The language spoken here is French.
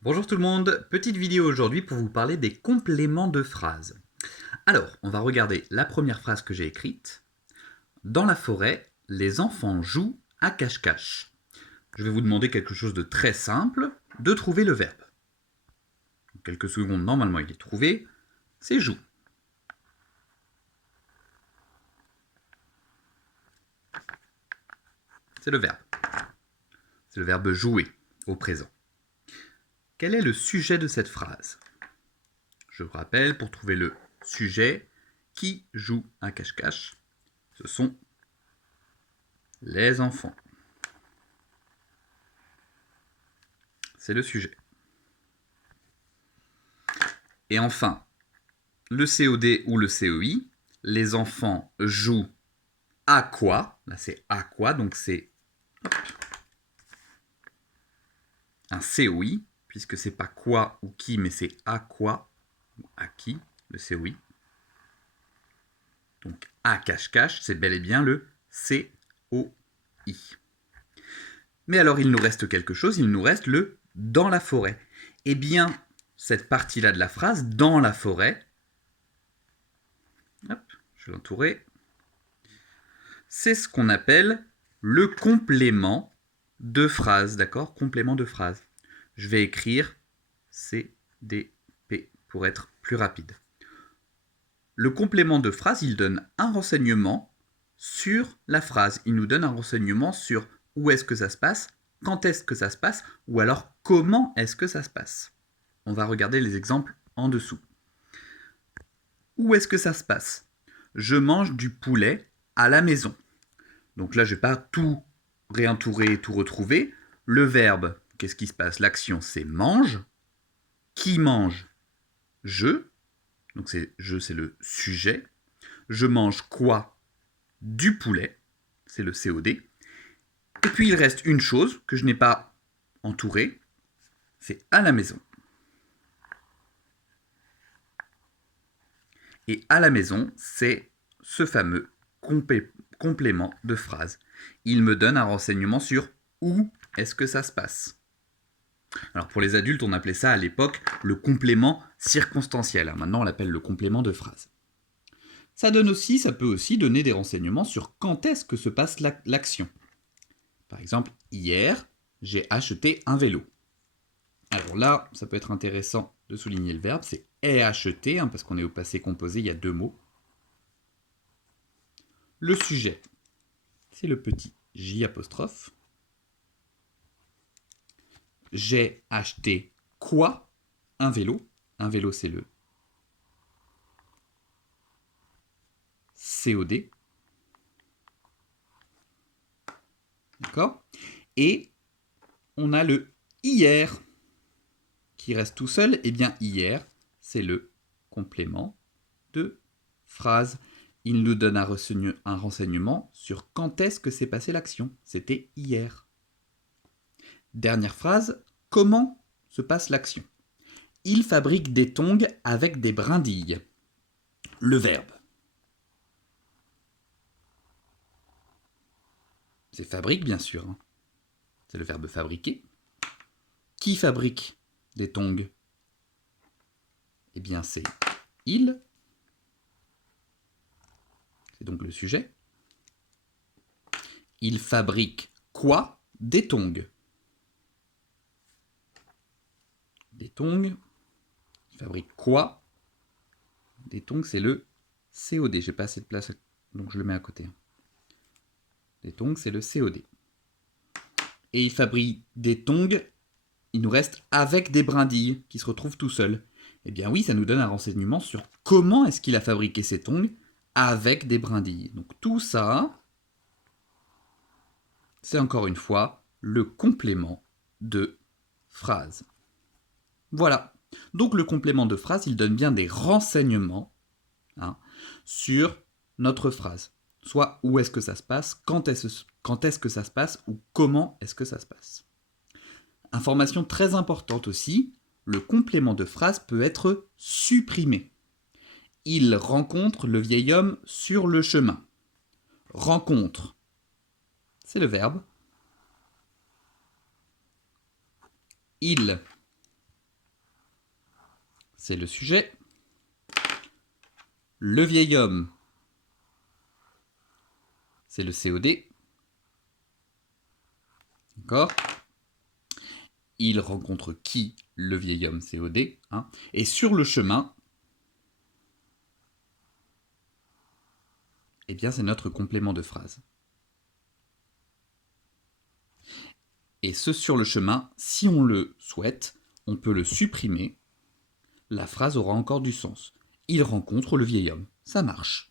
Bonjour tout le monde, petite vidéo aujourd'hui pour vous parler des compléments de phrases. Alors, on va regarder la première phrase que j'ai écrite. Dans la forêt, les enfants jouent à cache-cache. Je vais vous demander quelque chose de très simple, de trouver le verbe. En quelques secondes, normalement il est trouvé, c'est joue. C'est le verbe. C'est le verbe jouer au présent. Quel est le sujet de cette phrase? Je vous rappelle, pour trouver le sujet, qui joue à cache-cache? Ce sont les enfants. C'est le sujet. Et enfin, le COD ou le COI, les enfants jouent à quoi? Là, c'est à quoi, donc c'est un COI, puisque c'est pas quoi ou qui, mais c'est à quoi ou à qui, le COI. Donc à cache-cache, c'est bel et bien le COI. Mais alors, il nous reste quelque chose, il nous reste le dans la forêt. Eh bien, cette partie-là de la phrase, dans la forêt, hop, je vais l'entourer, c'est ce qu'on appelle le complément de phrase, d'accord? Complément de phrase. Je vais écrire CDP pour être plus rapide. Le complément de phrase, il donne un renseignement sur la phrase. Il nous donne un renseignement sur où est-ce que ça se passe, quand est-ce que ça se passe, ou alors comment est-ce que ça se passe. On va regarder les exemples en dessous. Où est-ce que ça se passe? Je mange du poulet à la maison. Donc là, je ne vais pas tout réentourer, tout retrouver. Le verbe, qu'est-ce qui se passe? L'action, c'est mange. Qui mange? Je. Donc je, c'est le sujet. Je mange quoi? Du poulet. C'est le COD. Et puis il reste une chose que je n'ai pas entourée. C'est à la maison. Et à la maison, c'est ce fameux complément de phrase. Il me donne un renseignement sur où est-ce que ça se passe. Alors pour les adultes, on appelait ça à l'époque le complément circonstanciel. Maintenant, on l'appelle le complément de phrase. Ça peut aussi donner des renseignements sur quand est-ce que se passe l'action. Par exemple, hier, j'ai acheté un vélo. Alors là, ça peut être intéressant de souligner le verbe, c'est ai acheté, parce qu'on est au passé composé, il y a deux mots. Le sujet, c'est le petit J apostrophe. J'ai acheté quoi? Un vélo. Un vélo, c'est le COD. D'accord? Et on a le hier qui reste tout seul. Eh bien, hier, c'est le complément de phrase. Il nous donne un renseignement sur quand est-ce que s'est passée l'action. C'était hier. Dernière phrase, comment se passe l'action? Il fabrique des tongs avec des brindilles. Le verbe, c'est fabrique bien sûr. C'est le verbe fabriquer. Qui fabrique des tongs? Eh bien c'est il. C'est donc le sujet. Il fabrique quoi? Des tongs. Des tongs. Il fabrique quoi? Des tongs, c'est le COD. J'ai pas assez de place, donc je le mets à côté. Des tongs, c'est le COD. Et il fabrique des tongs, il nous reste avec des brindilles qui se retrouvent tout seuls. Eh bien oui, ça nous donne un renseignement sur comment est-ce qu'il a fabriqué ces tongs avec des brindilles. Donc tout ça, c'est encore une fois le complément de phrase. Voilà. Donc le complément de phrase, il donne bien des renseignements sur notre phrase. Soit où est-ce que ça se passe, quand est-ce que ça se passe, ou comment est-ce que ça se passe. Information très importante aussi, le complément de phrase peut être supprimé. Il rencontre le vieil homme sur le chemin. Rencontre, c'est le verbe. Il c'est le sujet. Le vieil homme, c'est le COD. D'accord ? Il rencontre qui? Le vieil homme, COD. Hein. Et sur le chemin, eh bien, c'est notre complément de phrase. Et ce sur le chemin, si on le souhaite, on peut le supprimer. La phrase aura encore du sens. Il rencontre le vieil homme. Ça marche.